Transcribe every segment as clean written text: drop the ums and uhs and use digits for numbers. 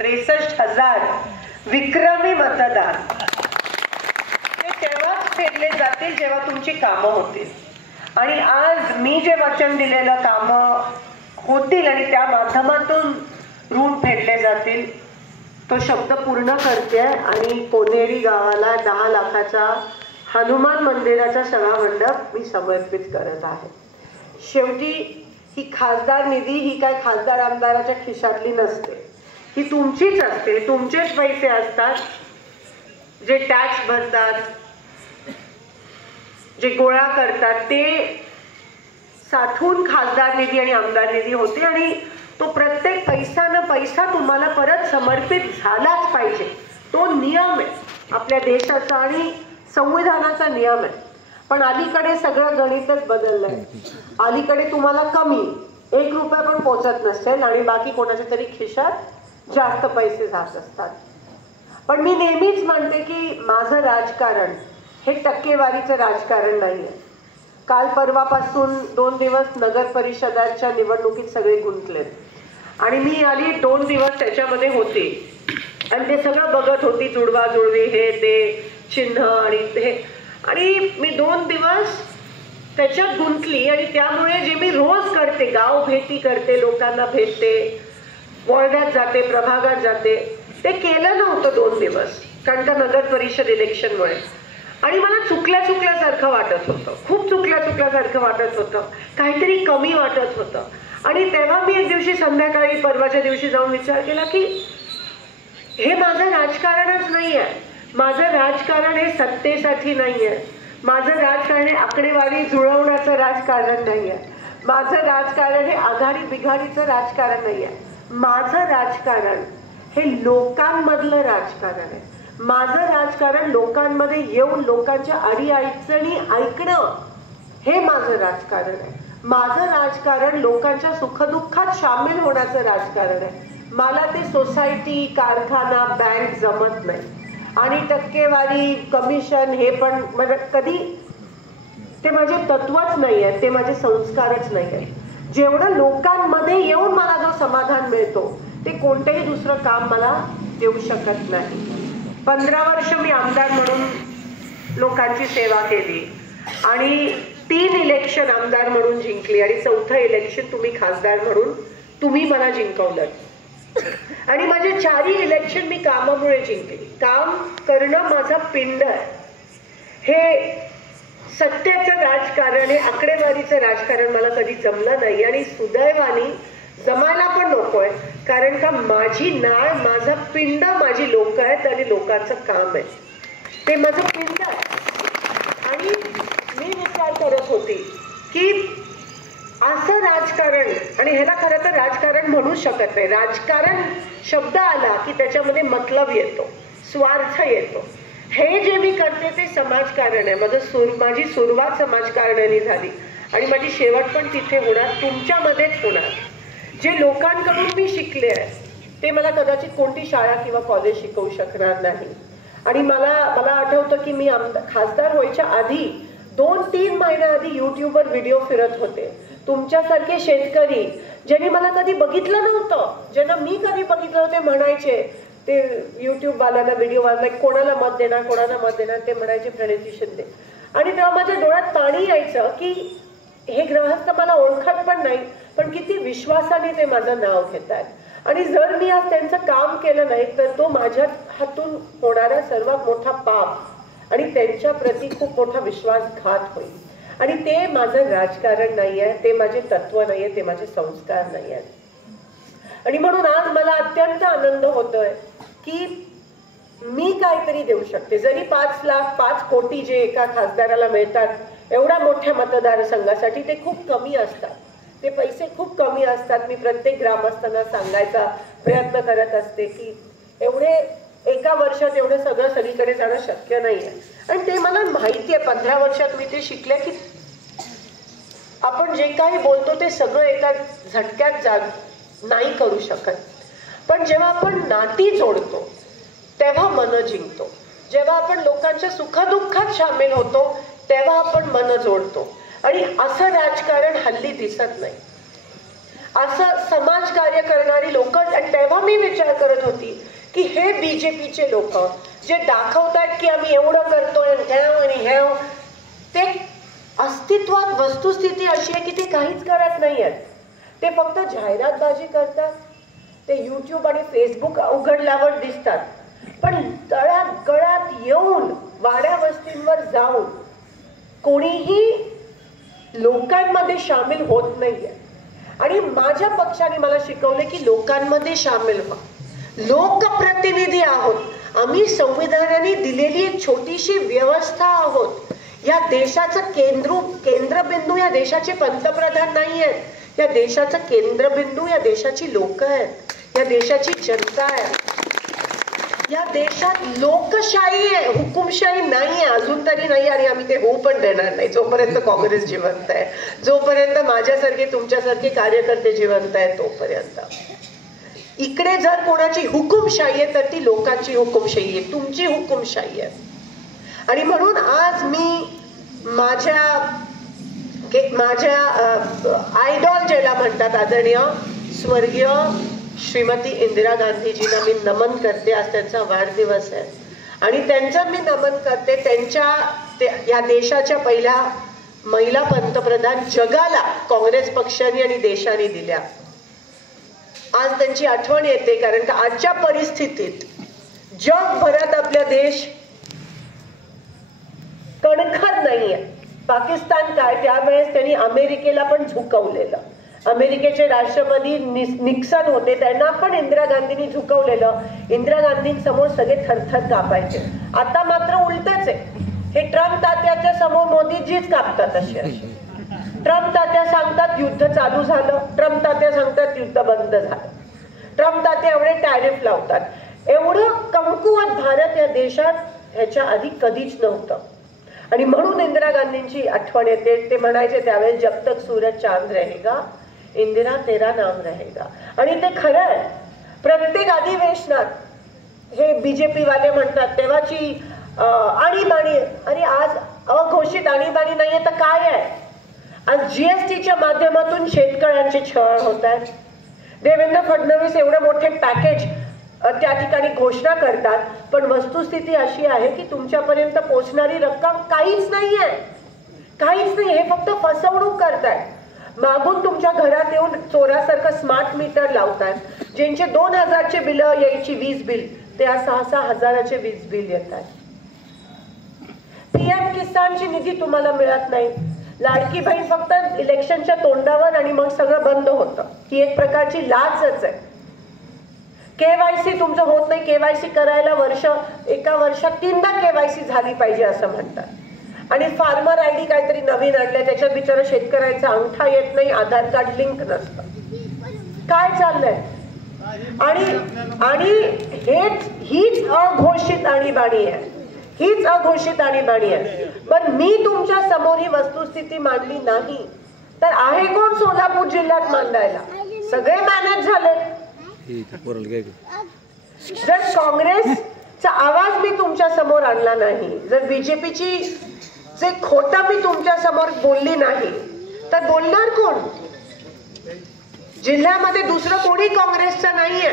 63,000 विक्रमी मतदार ते तेव्हाच फेडले जातील जेव्हा तुमची कामं होतील. आणि आज मी जे वचन दिलेलं कामं होतील आणि त्या माध्यमातून ऋण फेडले जातील तो शब्द पूर्ण करते आणि कोनेरी गावाला 10 लाखाचा हनुमान मंदिराचा सभामंडप मी समर्पित करत आहे. शेवटी ही खासदार निधी ही काय खासदार आमदाराच्या खिशातली नसते, ही तुमचीच असते. तुमचेच पैसे असतात जे टॅक्स भरतात, जे गोळा करतात, ते साठवून खासदार निधी आणि आमदार निधी होते आणि तो प्रत्येक पैसा न पैसा तुम्हाला परत समर्पित झालाच पाहिजे. तो नियम आहे आपल्या देशाचा आणि संविधानाचा नियम आहे. पण अलीकडे सगळं गणितच बदललंय. अलीकडे तुम्हाला कमी 1 रुपया पण पोचत नसेल आणि बाकी कोणाच्या तरी खिशात जास्त पैसे जात असतात. पण मी नेहमीच म्हणते की माझं राजकारण हे टक्केवारीचं राजकारण नाही आहे. काल परवापासून 2 दिवस नगर परिषदाच्या निवडणुकीत सगळे गुंतलेत आणि मी आली 2 दिवस त्याच्यामध्ये होते आणि ते सगळं बघत होती, जुडवाजुडवी हे ते चिन्ह आणि हे, आणि मी 2 दिवस त्याच्यात गुंतली. आणि त्यामुळे जे मी रोज करते, गाव भेटी करते, लोकांना भेटते, वॉर्डात जाते, प्रभागात जाते, ते केलं नव्हतं 2 दिवस, कारण का नगर परिषद इलेक्शनमुळे. आणि मला चुकल्यासारखं वाटत होतं, खूप चुकल्यासारखं वाटत होतं, काहीतरी कमी वाटत होतं. आणि तेव्हा मी एक दिवशी संध्याकाळी परवाच्या दिवशी जाऊन विचार केला की हे माझं राजकारणच नाही आहे. माझं राजकारण हे सत्तेसाठी नाही आहे. माझं राजकारण हे आकडेवारी जुळवण्याचं राजकारण नाही आहे. माझं राजकारण हे आघाडी बिघाडीचं राजकारण नाही आहे. माझं राजकारण हे लोकांमधलं राजकारण आहे. माझं राजकारण लोकांमध्ये येऊन लोकांच्या अडीअडचणी ऐकणं हे माझं राजकारण आहे. माझं राजकारण लोकांच्या सुखदुःखात सामील होण्याचं राजकारण आहे. मला ते सोसायटी, कारखाना, बँक जमत नाही. आणि टक्केवारी, कमिशन हे पण म्हणजे कधी ते माझे तत्वच नाही आहे, ते माझे संस्कारच नाही आहेत. जेवढं लोकांमध्ये येऊन मला जो समाधान मिळतो ते कोणतेही दुसरं काम मला देऊ शकत नाही. 15 वर्ष मी आमदार म्हणून लोकांची सेवा केली आणि 3 इलेक्शन आमदार म्हणून जिंकली आणि 4थं इलेक्शन तुम्ही खासदार म्हणून तुम्ही मला जिंकवलं. आणि माझे 4ही इलेक्शन मी कामामुळे जिंकली. काम करणं माझा पिंड आहे. हे सत्याचं राजकारण, हे आकडेवारीचं राजकारण मला कधी जमलं नाही आणि सुदैवाने जमायला पण नकोय, कारण का माझी नाळ, माझा पिंड, माझी लोक आहेत आणि लोकांचं काम आहे, ते माझं पिंड आहे. आणि मी विचार करत होती की असं राजकारण, आणि ह्याला खरं तर राजकारण म्हणू शकत नाही. राजकारण शब्द आला की त्याच्यामध्ये मतलब येतो, स्वार्थ येतो. हे जे मी करते ते समाजकारण आहे. माझी सुरुवात समाजकारणाने झाली आणि माझी शेवट पण तिथे होणार, तुमच्यामध्येच होणार. जे लोकांकडून मी शिकले आहे ते मला कदाचित कोणती शाळा किंवा कॉलेज शिकवू शकणार नाही. आणि मला आठवतं की मी खासदार व्हायच्या आधी 2-3 महिन्याआधी युट्यूबवर व्हिडिओ फिरत होते. तुमच्यासारखे शेतकरी ज्यांनी मला कधी बघितलं नव्हतं, ज्यांना मी कधी बघितलं नव्हते, म्हणायचे ते युट्यूबवाल्यांना, व्हिडिओवाल्यांना, कोणाला मत देणार, ते म्हणायचे प्रणिती शिंदे. आणि तेव्हा माझ्या डोळ्यात पाणी यायचं की हे गृहस्थ मला ओळखत पण नाही, पण किती विश्वासाने ते माझं नाव घेतात. आणि जर मी आज त्यांचं काम केलं नाही तर तो माझ्या हातून होणारा सर्वात मोठा पाप आणि त्यांच्या प्रती खूप मोठा विश्वासघात होईल. आणि ते माझं राजकारण नाही आहे, ते माझे तत्व नाही आहे, ते माझे संस्कार नाही आहेत. आणि म्हणून आज मला अत्यंत आनंद होतोय की मी काहीतरी देऊ शकते. जरी 5 लाख 5 कोटी जे एका खासदाराला मिळतात एवढ्या मोठ्या मतदारसंघासाठी, ते खूप कमी असतात, ते पैसे खूप कमी असतात. मी प्रत्येक ग्रामस्थांना सांगायचा प्रयत्न करत असते की एवढे एका वर्षात एवढं सगळं सगळीकडे जाणं शक्य नाही आहे. आणि ते मला माहिती आहे, 15 वर्षात मी ते शिकले की आपण जे काही बोलतो ते सगळं एका झटक्यात नाही करू शकत. पण जेव्हा आपण नाती जोडतो तेव्हा मन जिंकतो. जेव्हा आपण लोकांच्या सुखदुःखात सामील होतो तेव्हा आपण मन जोडतो. आणि असं राजकारण हल्ली दिसत नाही. असं समाजकार्य करणारी लोक. आणि तेव्हा मी विचार करत होती की हे बीजेपीचे लोक जे दाखवतात की आम्ही एवढं करतोय आणि हे, ते अस्तित्वात वस्तुस्थिती अशी आहे की ते काहीच करत नाही आहेत. ते फक्त जाहिरातबाजी करतात, ते यूट्यूब आणि फेसबुक उघडल्यावर दिसतात, पण तळागळात येऊन वाड्या वस्तींवर जाऊन कोणीही लोकांमध्ये सामील होत नाहीये. आणि माझ्या पक्षाने मला शिकवले की लोकांमध्ये सामील व्हा. लोकप्रतिनिधी आहोत आम्ही, संविधानाने दिलेली एक छोटीशी व्यवस्था आहोत. या देशाचं केंद्रबिंदू या देशाचे पंतप्रधान नाही आहेत. या देशाचं केंद्रबिंदू या देशाची लोक आहेत, या देशाची जनता आहे. या देशात लोकशाही आहे, हुकुमशाही नाही आहे, अजून तरी नाही. आणि आम्ही ते होऊ पण देणार नाही जोपर्यंत काँग्रेस जिवंत आहे, जोपर्यंत माझ्यासारखे तुमच्यासारखे कार्यकर्ते जिवंत आहेत तोपर्यंत. इकडे जर कोणाची हुकुमशाही आहे तर ती लोकांची हुकुमशाही आहे, तुमची हुकुमशाही आहे. आणि म्हणून आज मी माझ्या आयडॉल ज्याला म्हणतात, आदरणीय स्वर्गीय श्रीमती इंदिरा गांधीजींना मी नमन करते. आज त्यांचा वाढदिवस आहे आणि त्यांचं मी नमन करते. या देशाच्या पहिल्या महिला पंतप्रधान जगाला काँग्रेस पक्षाने आणि देशाने दिल्या. आज त्यांची आठवण येते कारण का आजच्या परिस्थितीत जगभरात आपला देश कणखर नाहीये. पाकिस्तान काय, त्यावेळेस त्यांनी अमेरिकेला पण झुकवलेलं. अमेरिकेचे राष्ट्रपती निक्सन होते, त्यांना पण इंदिरा गांधींनी झुकवलेलं. इंदिरा गांधींसमोर सगळे थरथर कापायचे. आता मात्र उलटच आहे. हे ट्रम्प तात्याच्या समोर मोदीजीच कापतात. असे ट्रम्प तात्या सांगतात युद्ध चालू झालं, ट्रम्प तात्या सांगतात युद्ध बंद झालं, ट्रम्प तात्या एवढे टॅरिफ लावतात. एवढं कमकुवत भारत या देशात ह्याच्या आधी कधीच नव्हतं. आणि म्हणून इंदिरा गांधींची आठवण येते. ते म्हणायचे त्यावेळेस, जब तक सूरज चांद रहेगा इंदिरा तेरा नाम रहेगा. आणि ते खरं आहे. प्रत्येक अधिवेशनात हे बीजेपी वाले म्हणतात तेव्हाची आणीबाणी. अरे आज अघोषित आणीबाणी नाहीये तर काय आहे? आज जीएसटीच्या माध्यमातून शेतकऱ्यांचे छळ होत आहेत. देवेंद्र फडणवीस एवढे मोठे पॅकेज त्या ठिकाणी घोषणा करतात, पण वस्तुस्थिती अशी आहे की तुमच्यापर्यंत पोहोचणारी रक्कम काहीच नाहीये, काहीच नाही. हे फक्त फसवणूक करतायत. मागून तुमच्या घरात येऊन चोरासारखं स्मार्ट मीटर लावतात. ज्यांचे 2000चे बिल यायची वीज बिल, ते 6,000चे वीज बिल येतात. पीएम किसानची निधी तुम्हाला मिळत नाही. लाडकी बहीण फक्त इलेक्शनच्या तोंडावर आणि मग सगळं बंद होतं. ही एक प्रकारची लाचच आहे. केवायसी तुमचं होत नाही. केवायसी करायला एका वर्षात 3दा केवायसी झाली पाहिजे असं म्हणतात. आणि फार्मर आयडी काहीतरी नवीन आणलंय, त्याच्यात बिचारा शेतकऱ्यांचा अंगठा येत नाही, आधार कार्ड लिंक नसतं. काय चाललंय? आणि हीच अघोषित आणीबाणी आहे, हीच अघोषित आणीबाणी आहे. पण मी तुमच्या समोर ही वस्तुस्थिती मांडली नाही तर आहे कोण सोलापूर जिल्ह्यात मांडायला? सगळे मॅनेज झाले. जर काँग्रेसचा आवाज मी तुमच्या समोर आणला नाही, जर बीजेपीची जे खोटं मी तुमच्या समोर बोलली नाही तर बोलणार कोण? जिल्ह्यामध्ये दुसरं कोणी काँग्रेसचं नाहीये.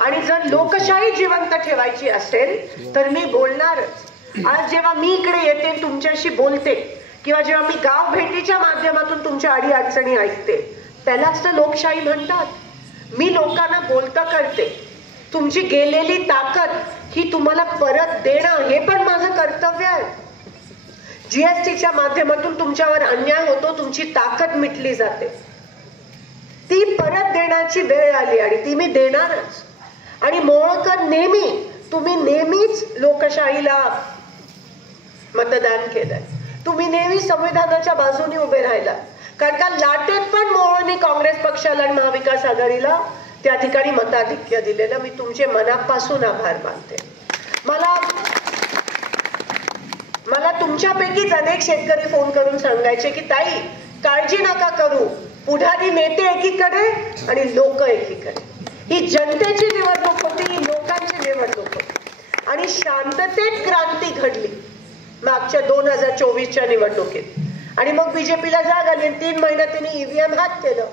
आणि जर लोकशाही जिवंत ठेवायची असेल तर मी बोलणारच. आज जेव्हा मी इकडे येते, तुमच्याशी बोलते, किंवा जेव्हा मी गाव भेटीच्या माध्यमातून तुमच्या अडीअडचणी ऐकते, त्यालाच तर लोकशाही म्हणतात. मी लोकांना बोलतं करते. तुमची गेलेली ताकद ही तुम्हाला परत देणं हे पण माझं कर्तव्य आहे. जीएसटीच्या माध्यमातून तुमच्यावर अन्याय होतो, तुमची ताकद मिटली जाते, ती परत देण्याची वेळ आली आणि ती मी देणारच. आणि मोळकर तुम्ही नेहमीच लोकशाहीला मतदान केलंय. तुम्ही नेहमी संविधानाच्या बाजूने उभे राहिला. कारण का लाटेत पण मोहळने काँग्रेस पक्षाला आणि महाविकास आघाडीला त्या ठिकाणी मताधिक्य दिलेलं. मी तुमचे मनापासून आभार मानते. मला तुमच्यापैकीच अनेक शेतकरी फोन करून सांगायचे की ताई काळजी नका करू, पुढारी नेते एकीकडे आणि लोक एकीकडे. ही जनतेची निवडणूक होती, ही लोकांची निवडणूक होती. आणि शांततेत क्रांती घडली मागच्या 2024च्या निवडणुकीत. आणि मग बीजेपीला जाग आली. 3 महिन्यात त्यांनी ईव्हीएम हॅक केलं.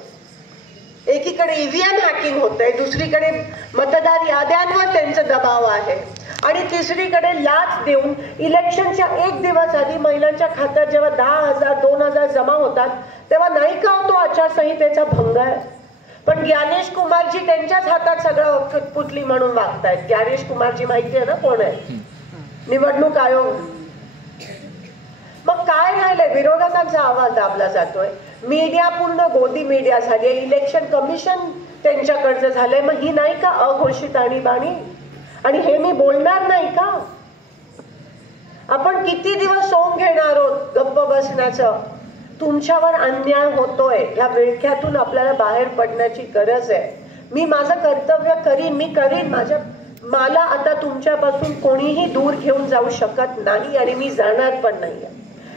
एकीकडे ईव्हीएम हॅकिंग होतंय, दुसरीकडे मतदार याद्यांवर त्यांचा दबाव आहे, आणि तिसरीकडे लाच देऊन इलेक्शनच्या एक दिवस आधी महिलांच्या खात्यात जेव्हा 10,000 2,000 जमा होतात तेव्हा नाही का तो आचारसंहितेचा भंग आहे. पण ज्ञानेश कुमारजी त्यांच्याच हातात सगळं पुतली म्हणून वागतायत. ज्ञानेश कुमारजी माहिती आहे ना कोण आहे, निवडणूक आयोग. मग काय राहिलंय, विरोधकांचा आवाज दाबला जातोय, मीडिया पूर्ण गोदी मीडिया झाली, इलेक्शन कमिशन त्यांच्याकडचं झालंय. मग ही नाही का अघोषित आणीबाणी, आणि हे मी बोलणार नाही का? आपण किती दिवस सोंग घेणार आहोत गप्प बसण्याचं? तुमच्यावर अन्याय होतोय, या विळख्यातून आपल्याला बाहेर पडण्याची गरज आहे. मी माझं कर्तव्य करीन, मी करीन मला आता तुमच्यापासून कोणीही दूर घेऊन जाऊ शकत नाही, आणि मी जाणार पण नाही.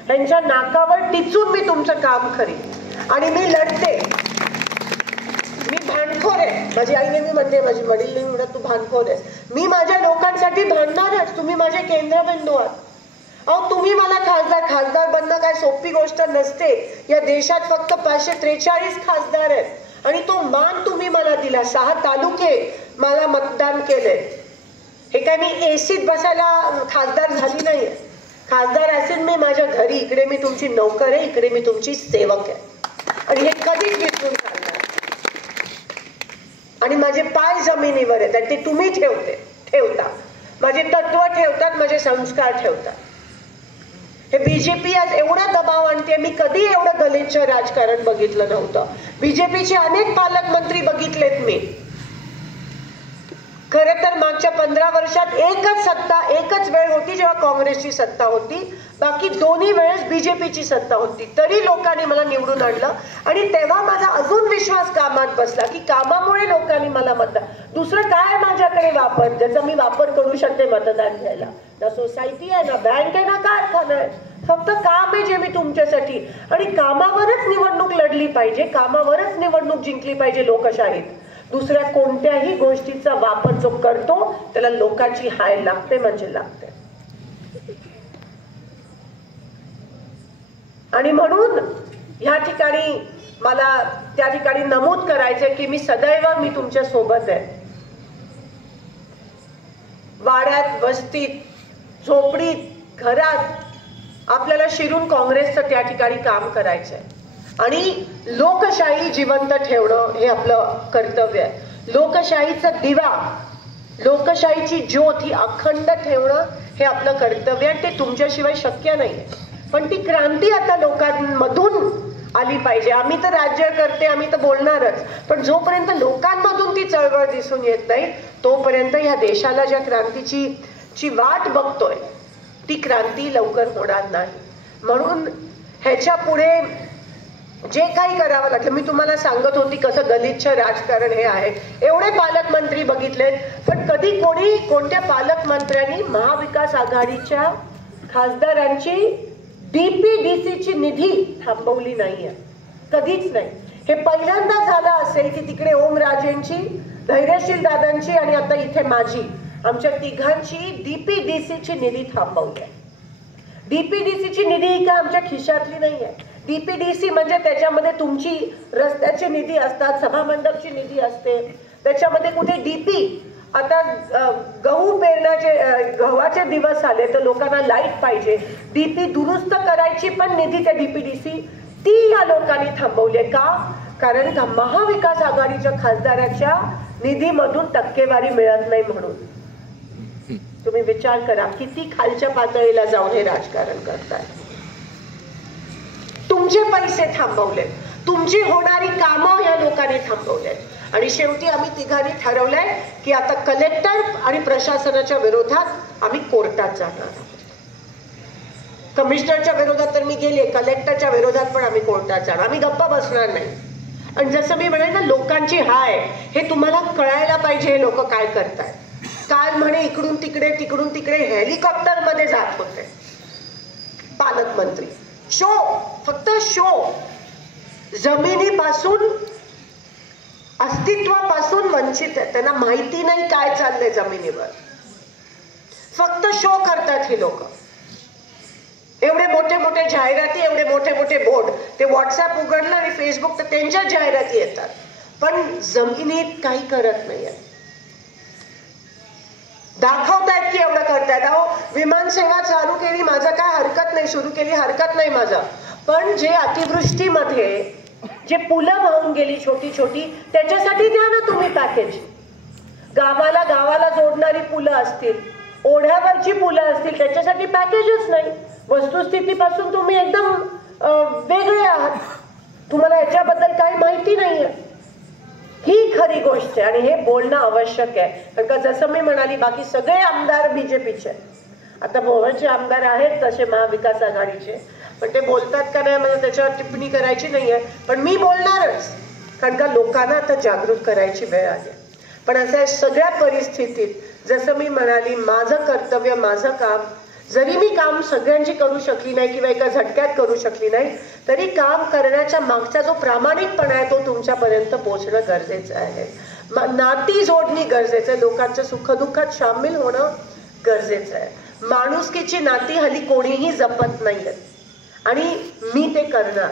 ह्यांच्या नाकावर टिचून मी तुमचं काम करीन, आणि मी लढते. मी भांडखोर आहे, माझी आई नेहमी म्हणते, माझी वडील नेहमी म्हणत तू भांडखोर आहेस. मी माझ्या लोकांसाठी भांडणारच, तुम्ही माझे केंद्रबिंदू आहात. अहो तुम्ही मला खासदार बनणं काय सोपी गोष्ट नसते. या देशात फक्त 543 खासदार आहेत, आणि तो मान तुम्ही मला दिला. 6 तालुके मला मतदान केले. हे काय मी एसीत बसायला खासदार झाली नाहीये. खासदार असेल मी माझ्या घरी, इकडे मी तुमची नोकर आहे, इकडे मी तुमची सेवक आहे, आणि हे कधीच विसरून चालणार. आणि माझे पाय जमिनीवर आहेत, आणि ते तुम्ही ठेवता, माझे तत्व ठेवतात, माझे संस्कार ठेवतात. हे बीजेपी आज एवढा दबाव आणते. मी कधी एवढं गलिच्छ राजकारण बघितलं नव्हतं. बीजेपीचे अनेक पालकमंत्री बघितलेत मी. खरं तर मागच्या 15 वर्षात एकच वेळ होती जेव्हा काँग्रेसची सत्ता होती, बाकी दोन्ही वेळेस बीजेपीची सत्ता होती. तरी लोकांनी मला निवडून आणलं, आणि तेव्हा माझा अजून विश्वास कामात बसला की कामामुळे लोकांनी मला मतदान. दुसरं काय माझ्याकडे वापर ज्याचा मी वापर करू शकते मतदान घ्यायला? ना सोसायटी आहे, ना बँक आहे, ना कारखाना आहे. फक्त काम आहे जे मी तुमच्यासाठी, आणि कामावरच निवडणूक लढली पाहिजे, कामावरच निवडणूक जिंकली पाहिजे लोकशाहीत. दुसऱ्या कोणत्याही गोष्टीचा वापर जो करतो त्याला लोकांची हाय लागते म्हणजे लागते. आणि म्हणून ह्या ठिकाणी मला त्या ठिकाणी नमूद करायचंय की मी सदैव मी तुमच्या सोबत आहे. वाड्यात, वस्तीत, झोपडीत, घरात आपल्याला शिरून काँग्रेसचं त्या ठिकाणी काम करायचंय, आणि लोकशाही जिवंत ठेवणं हे आपलं कर्तव्य आहे. लोकशाहीचा दिवा, लोकशाहीची ज्योत ही अखंड ठेवणं हे आपलं कर्तव्य आहे. ते तुमच्याशिवाय शक्य नाहीये. पण ती क्रांती आता लोकांमधून आली पाहिजे. आम्ही तर राज्यकर्ते, आम्ही तर बोलणारच, पण जोपर्यंत लोकांमधून ती चळवळ दिसून येत नाही तोपर्यंत ह्या देशाला ज्या क्रांतीची वाट बघतोय ती क्रांती लवकर होणार नाही. म्हणून ह्याच्या पुढे जे काही करावं लागलं, मी तुम्हाला सांगत होती कसं गलिच्छ राजकारण हे आहे. एवढे पालकमंत्री बघितलेत, पण कधी कोणत्या पालकमंत्र्यांनी महाविकास आघाडीच्या खासदारांची DPDCची निधी थांबवली नाहीये, कधीच नाही. हे पहिल्यांदा झालं असेल की तिकडे ओमराजेंची, धैर्यशील दादांची, आणि आता इथे माझी, आमच्या तिघांची DPDCची निधी थांबवली आहे. DPDCची निधी ही काय आमच्या खिशातली नाहीये. DPDC म्हणजे त्याच्यामध्ये तुमची रस्त्याची निधी असतात, सभामंडपची निधी असते, त्याच्यामध्ये कुठे DP, आता गहू पेरण्याचे गव्हाचे दिवस आले तर लोकांना लाईट पाहिजे, DP दुरुस्त करायची पण निधी त्या DPDC ती या लोकांनी थांबवली. का? कारण का महाविकास आघाडीच्या खासदाराच्या निधीमधून टक्केवारी मिळत नाही म्हणून. तुम्ही विचार करा किती खालच्या पातळीला जाऊन हे राजकारण करताय. तुमचे पैसे थांबवले, तुमची होणारी कामं या लोकांनी थांबवलेत, आणि शेवटी आम्ही तिघांनी ठरवलंय की आता कलेक्टर आणि प्रशासनाच्या विरोधात आम्ही कोर्टात जाणार आहोत. कमिशनरच्या विरोधात तर मी गेले, कलेक्टरच्या विरोधात पण आम्ही कोर्टात जाणार. आम्ही गप्पा बसणार नाही. आणि जसं मी म्हणाले ना, लोकांची हाय हे तुम्हाला कळायला पाहिजे. हे लोक काय करतायत. काल म्हणे इकडून तिकडे हेलिकॉप्टर मध्ये जात होते पालकमंत्री. शो, फक्त शो. जमिनीपासून, अस्तित्वापासून वंचित आहे. त्यांना माहिती नाही काय चाललंय जमिनीवर. फक्त शो करतात ही लोक. एवढे मोठे मोठे जाहिराती, एवढे मोठे मोठे बोर्ड, ते व्हॉट्सअप उघडलं आणि फेसबुक तर त्यांच्या जाहिराती येतात. पण जमिनीत काही करत नाहीये. दाखवतायत की एवढं करतायत. अहो विमान सेवा चालू केली, माझं काय हरकत नाही, सुरू केली हरकत नाही माझा, पण जे अतिवृष्टीमध्ये जे पुलं वाहून गेली छोटी छोटी, त्याच्यासाठी द्या ना तुम्ही पॅकेज. गावाला गावाला जोडणारी पुलं असतील, ओढ्यावरची पुलं असतील, त्याच्यासाठी पॅकेजच नाही. वस्तुस्थितीपासून तुम्ही एकदम वेगळे आहात, तुम्हाला याच्याबद्दल काही माहिती नाहीये. ही खरी गोष्ट आहे आणि हे बोलणं आवश्यक आहे. कारण का जसं मी म्हणाली, बाकी सगळे आमदार बीजेपीचे, आता मोहनचे आमदार आहेत तसे महाविकास आघाडीचे, पण ते बोलतात का नाही मला त्याच्यावर टिप्पणी करायची नाहीये, पण मी बोलणारच. कारण का लोकांना आता जागृत करायची वेळ आली. पण असं सगळ्या परिस्थितीत जसं मी म्हणाली, माझं कर्तव्य, माझं काम, जरी मी काम सगळ्यांची करू शकली नाही किंवा एका झटक्यात करू शकली नाही, तरी काम करण्याच्या मागचा जो प्रामाणिकपणा आहे तो तुमच्यापर्यंत पोहोचणं गरजेचं आहे. नाती जोडणी गरजेचं आहे, लोकांच्या सुखदुःखात सामील होणं गरजेचं आहे. माणुसकीची नाती हल्ली कोणीही जपत नाहीये आणि मी ते करणार.